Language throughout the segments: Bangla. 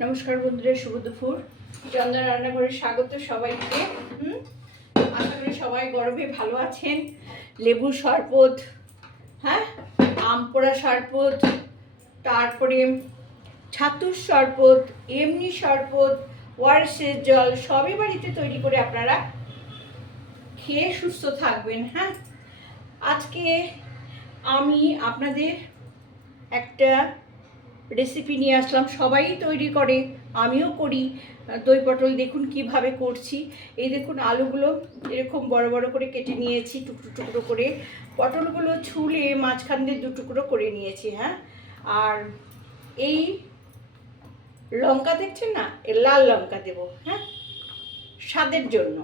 নমস্কার বন্ধুরা, শুভ দুপুর। চন্দনা রান্নাঘরে স্বাগত সবাইকে। আশা করি সবাই গরমে ভালো আছেন। লেবুর শরবত, হ্যাঁ, আম পোড়া শরবত, তারপরে ছাতুর শরবত, এমনি শরবত, ওআরএসের জল সবই বাড়িতে তৈরি করে আপনারা খেয়ে সুস্থ থাকবেন। হ্যাঁ, আজকে আমি আপনাদের একটা রেসিপি নিয়ে আসলাম। সবাই তৈরি করে, আমিও করি। দই পটল দেখুন কিভাবে করছি। এই দেখুন, আলুগুলো এরকম বড় বড় করে কেটে নিয়েছি, টুকরো টুকরো করে। পটলগুলো ছুলে মাঝখান দিয়ে দু টুকরো করে নিয়েছি। হ্যাঁ, আর এই লঙ্কা দেখছেন না, এ লাল লঙ্কা দেব, হ্যাঁ, স্বাদের জন্য।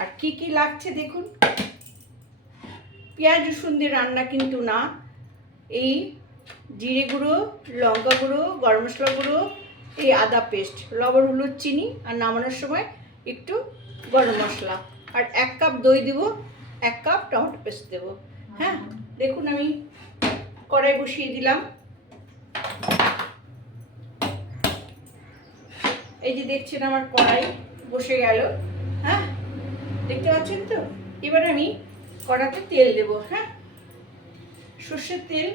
আর কি কি লাগছে দেখুন। পেঁয়াজ রসুন দিয়ে রান্না কিন্তু না। এই জিরে গুঁড়ো, লঙ্কা গুঁড়ো, গরম মশলা গুঁড়ো, এই আদা পেস্ট, লবণ, হলুদ, চিনি, আর নামানোর সময় একটু গরম মশলা, আর 1 কাপ দই দেবো, 1 কাপ টমেটো পেস্ট দেবো। হ্যাঁ, দেখুন আমি কড়াই বসিয়ে দিলাম। এই যে দেখছেন আমার কড়াই বসে গেল। হ্যাঁ, দেখতে পাচ্ছেন তো। এবার আমি কড়াতে তেল দেবো। হ্যাঁ, সর্ষের তেল।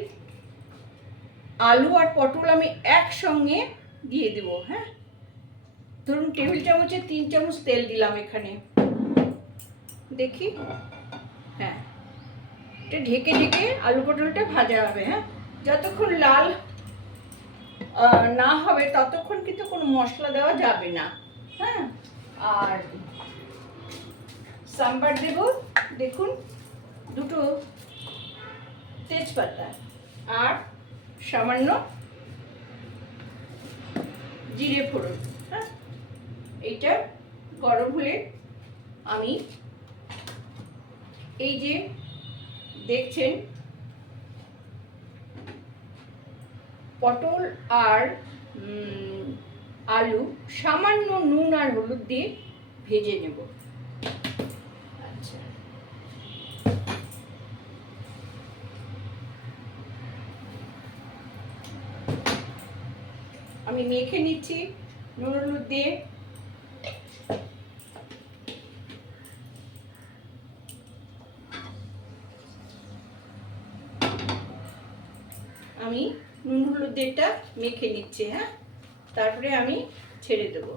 আলু আর পটল আমি একসঙ্গে দিয়ে দেব। হ্যাঁ, ধরুন টেবিল চামচে 3 চামচ তেল দিলাম এখানে। দেখি, হ্যাঁ, এটা ঢেকে ঢেকে আলু পটলটা ভাজা হবে। হ্যাঁ, যতক্ষণ লাল না হবে ততক্ষণ কিন্তু কোনো মশলা দেওয়া যাবে না। হ্যাঁ, আর সাম্বার দেব, দেখুন, 2টো তেজপাতা আর সামান্য জিরে ফোড়ন। হ্যাঁ, এইটা গরম হলে আমি এই যে দেখছেন পটল আর আলু সামান্য নুন আর হলুদ দিয়ে ভেজে নেব। আচ্ছা, আমি মেখে নিচ্ছি নুন হলুদ দিয়ে। আমি নুন হলুদ দিয়েটা মেখে নিচ্ছি। হ্যাঁ, তারপরে আমি ছেড়ে দেব।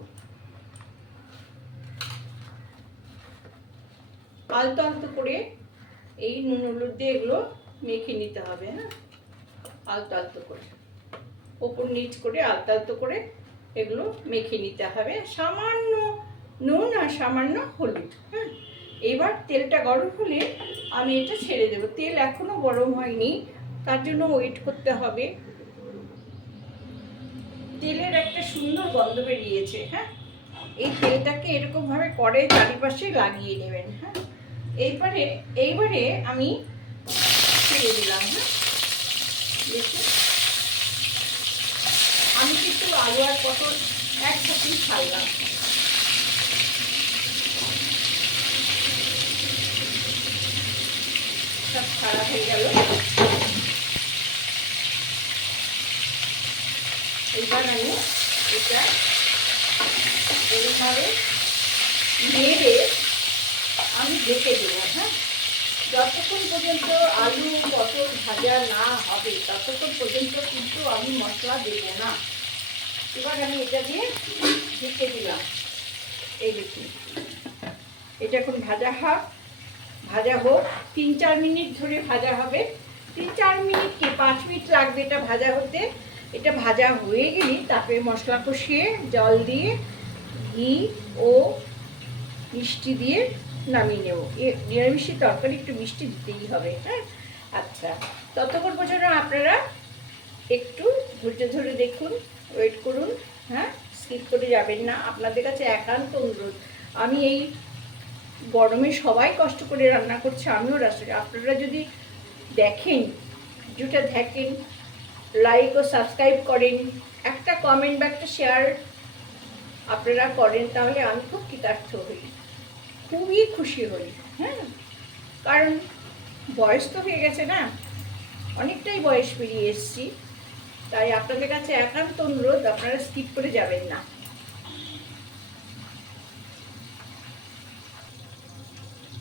আলতো আলতো করে এই নুন হলুদ দিয়ে এগুলো মেখে নিতে হবে। হ্যাঁ, আলতো আলতো করে, ওপর নিচ করে আলতো আলতো করে এগুলো মেখে নিতে হবে। সামান্য নুন আর সামান্য হলুদ। হ্যাঁ, এবার তেলটা গরম হলে আমি এটা ছেড়ে দেবো। তেল এখনো গরম হয়নি, তার জন্য ওয়েট করতে হবে। তেলের একটা সুন্দর গন্ধ বেরিয়েছে। হ্যাঁ, এই তেলটাকে এরকমভাবে কড়াইয়ের চারিপাশে লাগিয়ে নেবেন। হ্যাঁ, এইবারে আমি ছেড়ে দিলাম। হ্যাঁ, দেখুন, আমি কিন্তু আলু আর পটল একসাথেই ছাড়লাম। সব ছাড়া হয়ে গেল। এইবার আমি এটা এরকমভাবে নেড়ে আমি ঢেকে দেবো। হ্যাঁ, যতক্ষণ পর্যন্ত আলু পটল ভাজা না হবে ততক্ষণ পর্যন্ত কিন্তু আমি মশলা দেব না। এবার আমি এটা দিয়ে ঢেকে দিলাম। এই দেখুন, এটা এখন ভাজা হোক। 3-4 মিনিট ধরে ভাজা হবে। 3-4 মিনিট কি 5 মিনিট লাগবে এটা ভাজা হতে। এটা ভাজা হয়ে গেলে তারপরে মশলা কষিয়ে জল দিয়ে ঘি ও মিষ্টি দিয়ে নামিয়ে নেব। নিরামিষি তরকারি একটু মিষ্টি দিতেই হবে। হ্যাঁ, আচ্ছা, ততক্ষণ পর্যন্ত আপনারা একটু ধৈর্য ধরে দেখুন, ওয়েট করুন। হ্যাঁ, স্কিপ করে যাবেন না, আপনাদের কাছে একান্ত অনুরোধ। আমি এই গরমে সবাই কষ্ট করে রান্না করছে, আমিও আপনারা যদি দেখেন, ভিডিওটা দেখেন, লাইক ও সাবস্ক্রাইব করেন, একটা কমেন্ট বা একটা শেয়ার আপনারা করেন, তাহলে আমি খুব কৃতার্থ হই, খুবই খুশি হই। হ্যাঁ, কারণ বয়স তো হয়ে গেছে না, অনেকটাই বয়স পেরিয়ে এসেছি। তাই আপনাদের কাছে একান্ত অনুরোধ, আপনারা স্কিপ করে যাবেন না।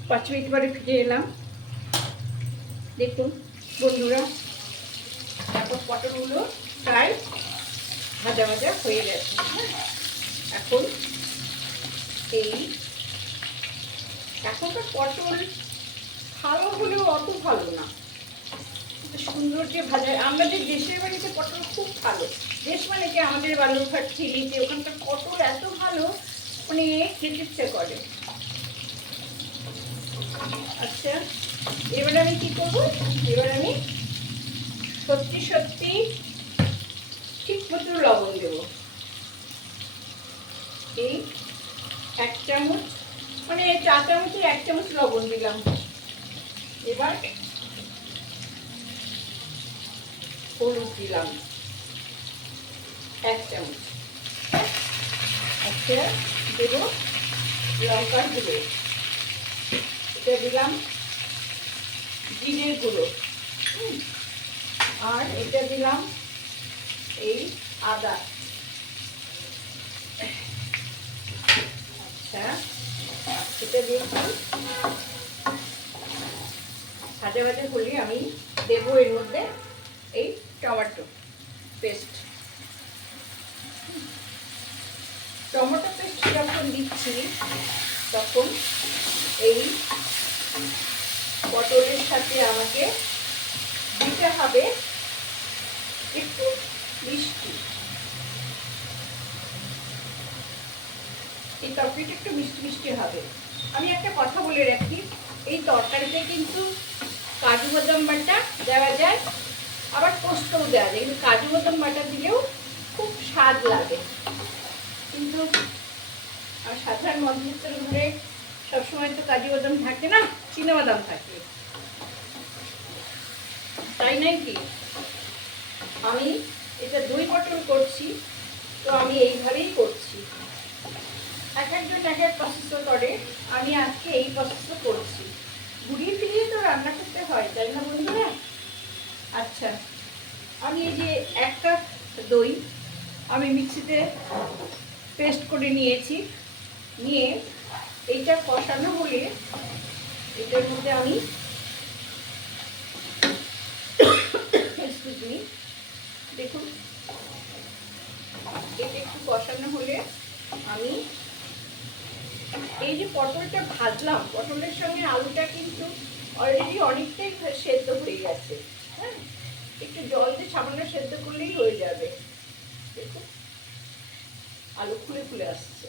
পাঁচ মিনিট পরে ফিরে এলাম। দেখুন বন্ধুরা, তারপর পটলগুলো প্রায় ভাজা ভাজা হয়ে গেছে। এখন এখনকার পটল ভালো হলেও অত ভালো না, সুন্দর যে ভাজা। আমাদের দেশের বাড়িতে পটল খুব ভালো। দেশ মানে কি আমাদের বালুরঘাট খিলিতে, ওখানকার পটল এত ভালো, মানে খেতে ইচ্ছে করে। আচ্ছা, এবার আমি কি করবো, এবার আমি সত্যি সত্যি ঠিক মতো লবণ দেবো। এই 1 চামচ, মানে চা চামচের 1 চামচ লবণ দিলাম। এবার হলুদ দিলাম 1 চামচ। আচ্ছা, দেব লঙ্কার গুঁড়ো, এটা দিলাম জিরের গুঁড়ো, আর এটা দিলাম এই আদা। আচ্ছা, এটা দিয়েছি ভাজা ভাজা হলে আমি দেবো এর মধ্যে এই টমেটো পেস্ট। টমেটো পেস্ট যখন দিচ্ছি তখন এই পটলের সাথে আমাকে দিতে হবে একটু মিষ্টি। এই তরকারিটা একটু মিষ্টি মিষ্টি হবে। আমি একটা কথা বলে রাখি, এই তরকারিতে কিন্তু কাজু বাদাম বাটা দেওয়া যায়, আবার পোস্তও দেওয়া যায়, কিন্তু কাজু বাদাম বাটা দিলেও খুব স্বাদ লাগে। কিন্তু সাধারণ মধ্যবিত্তের ঘরে সবসময় তো কাজু বাদাম থাকে না, চীনা বাদাম থাকে, তাই নাই কি? আমি এটা 2 পটল করছি, তো আমি এইভাবেই করছি। এক একজন এক এক প্রসেস করে, আমি আজকে এই প্রসেস করছি। ঘুরিয়ে ফিরিয়ে তো রান্না করতে হয়, তাই না বন্ধুরা? আচ্ছা, আমি এই যে 1 কাপ দই আমি মিক্সিতে পেস্ট করে নিয়েছি। নিয়ে এইটা কষানো হলে এটার মধ্যে আমি দেখুন, এটা একটু কষানো হলে আমি এই যে পটলটা ভাজলাম, পটলের সঙ্গে আলুটা কিন্তু অলরেডি অনেকটাই সেদ্ধ হয়ে গেছে। হ্যাঁ, একটু জল দিয়ে সামান্য সেদ্ধ করলেই হয়ে যাবে। দেখুন আলু ফুলে ফুলে আসছে।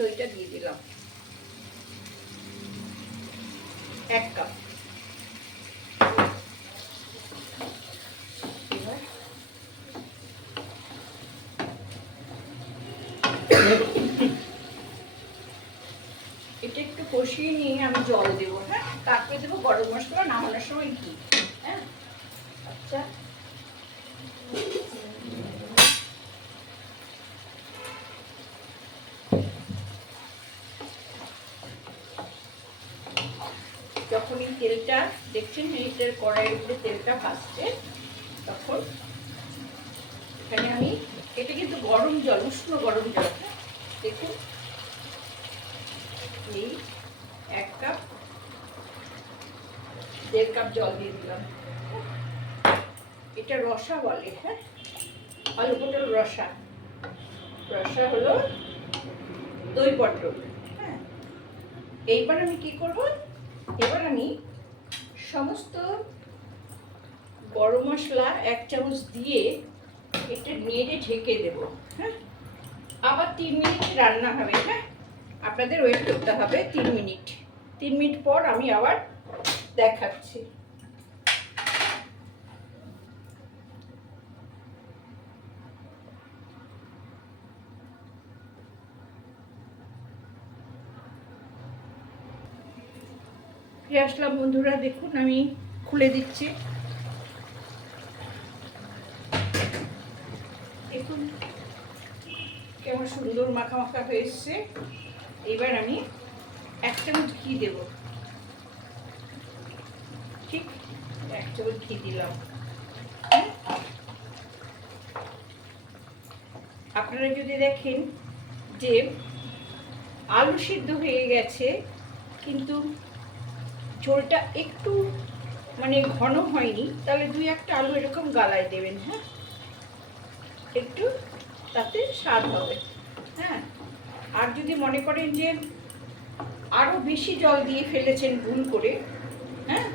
দইটা দিয়ে দিলাম 1 কাপ। এটা একটু কষিয়ে নিয়ে আমি জল দেবো। হ্যাঁ, তারপরে দেবো গরম মশলা, নামানোর সময় ঘি। হ্যাঁ, আচ্ছা, যখন এই তেলটা দেখছেন এইটার কড়াইয়ের উপরে তেলটা ভাসছে, তখন এখানে আমি, এটা কিন্তু গরম জল, উষ্ণ গরম জল। দেখুন এই 1 কাপ 1.5 কাপ জল দিয়ে দিলাম। এটা রসা বলে। হ্যাঁ, আলু পটল রসা। রসা হলো দই পটল। হ্যাঁ, এইবার আমি কি করব, এবার আমি সমস্ত গরম মশলা 1 চামচ দিয়ে এটা নেড়ে ঢেকে দেব। হ্যাঁ, আবার 3 মিনিট রান্না হবে। হ্যাঁ, আপনাদের ওয়েট করতে হবে 3 মিনিট। 3 মিনিট পর আমি আবার দেখাচ্ছি। ফিরে আসলাম বন্ধুরা, দেখুন আমি খুলে দিচ্ছি। দেখুন কেমন সুন্দর মাখা মাখা হয়ে এসছে। এবার আমি 1 চামচ ঘি দেব, ঠিক 1 চামচ ঘি দিলাম। আপনারা যদি দেখেন যে আলু সিদ্ধ হয়ে গেছে কিন্তু ঝোলটা একটু মানে ঘন হয়নি, তাহলে 2-1টা আলু এরকম গালায় দেবেন। হ্যাঁ, একটু তাতে স্বাদ হবে। হ্যাঁ, আর যদি মনে করেন যে আরও বেশি জল দিয়ে ফেলেছেন ভুল করে, হ্যাঁ,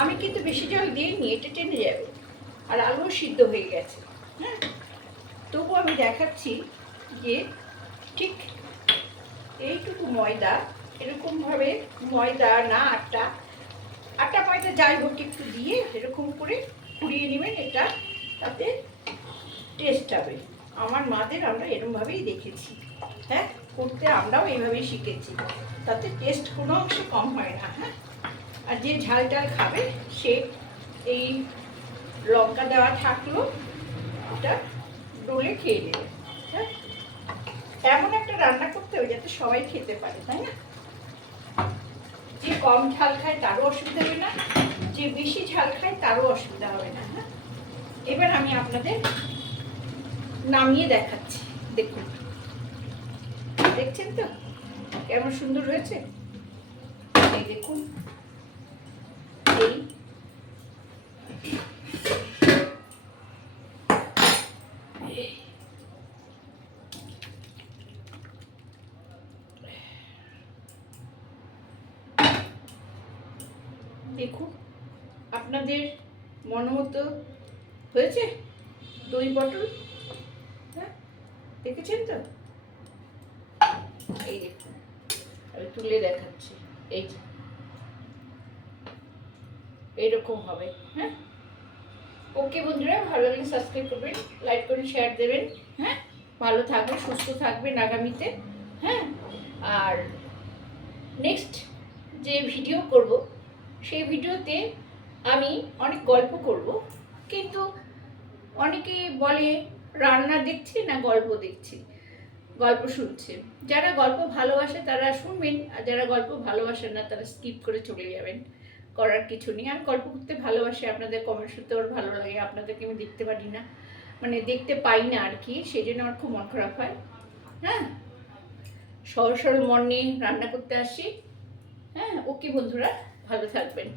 আমি কিন্তু বেশি জল দিইনি, এটা টেনে যাবে আর আলুও সিদ্ধ হয়ে গেছে। হ্যাঁ, তবু আমি দেখাচ্ছি যে ঠিক এইটুকু ময়দা, এরকমভাবে ময়দা না আটা, আটা ময়দা যাই হোক একটু দিয়ে এরকম করে কুড়িয়ে নেবেন, এটা তাতে টেস্ট হবে। আমার মাদের আমরা এরকমভাবেই দেখেছি। হ্যাঁ, করতে আমরাও এইভাবেই শিখেছি, তাতে টেস্ট কোনো অংশে কম হয় না। হ্যাঁ, আর যে ঝাল টাল খাবে সে এই লঙ্কা দেওয়া থাকলো এটা ডলে খেয়ে নেবে। হ্যাঁ, এমন একটা রান্না করতে হবে যাতে সবাই খেতে পারে, তাই না? যে কম ঝাল খায় তারও অসুবিধা হবে না, যে বেশি ঝাল খায় তারও অসুবিধা হবে না। হ্যাঁ, এবার আমি আপনাদের নামিয়ে দেখাচ্ছি। দেখুন, দেখছেন তো কেমন সুন্দর হয়েছে? এই দেখুন, এই দেখুন আপনাদের মনমতো হয়েছে দই পটল। হ্যাঁ, দেখেছেন তো? এই দেখুন, আমি তুলে দেখাচ্ছি। এই যে এইরকম হবে। হ্যাঁ, ওকে বন্ধুরা, ভালো লাগলে সাবস্ক্রাইব করবেন, লাইক করে শেয়ার দেবেন। হ্যাঁ, ভালো থাকবেন, সুস্থ থাকবেন আগামীতে। হ্যাঁ, আর নেক্সট যে ভিডিও করব সেই ভিডিওতে আমি অনেক গল্প করব, কিন্তু অনেকে বলে রান্না দেখছি না গল্প দেখছি, গল্প শুনছে। যারা গল্প ভালোবাসে তারা শুনবেন, আর যারা গল্প ভালোবাসেন না তারা স্কিপ করে চলে যাবেন, করার কিছু নেই। আমি গল্প করতে ভালোবাসি, আপনাদের কমেন্ট শুনতে আমার ভালো লাগে, আপনাদেরকে আমি দেখতে পারি না, মানে দেখতে পাই না আর কি, সেই জন্য আমার খুব মন খারাপ হয়। হ্যাঁ, সরল সরল মন নিয়ে রান্না করতে আসি। হ্যাঁ, ওকে বন্ধুরা, ভালো থাকবেন।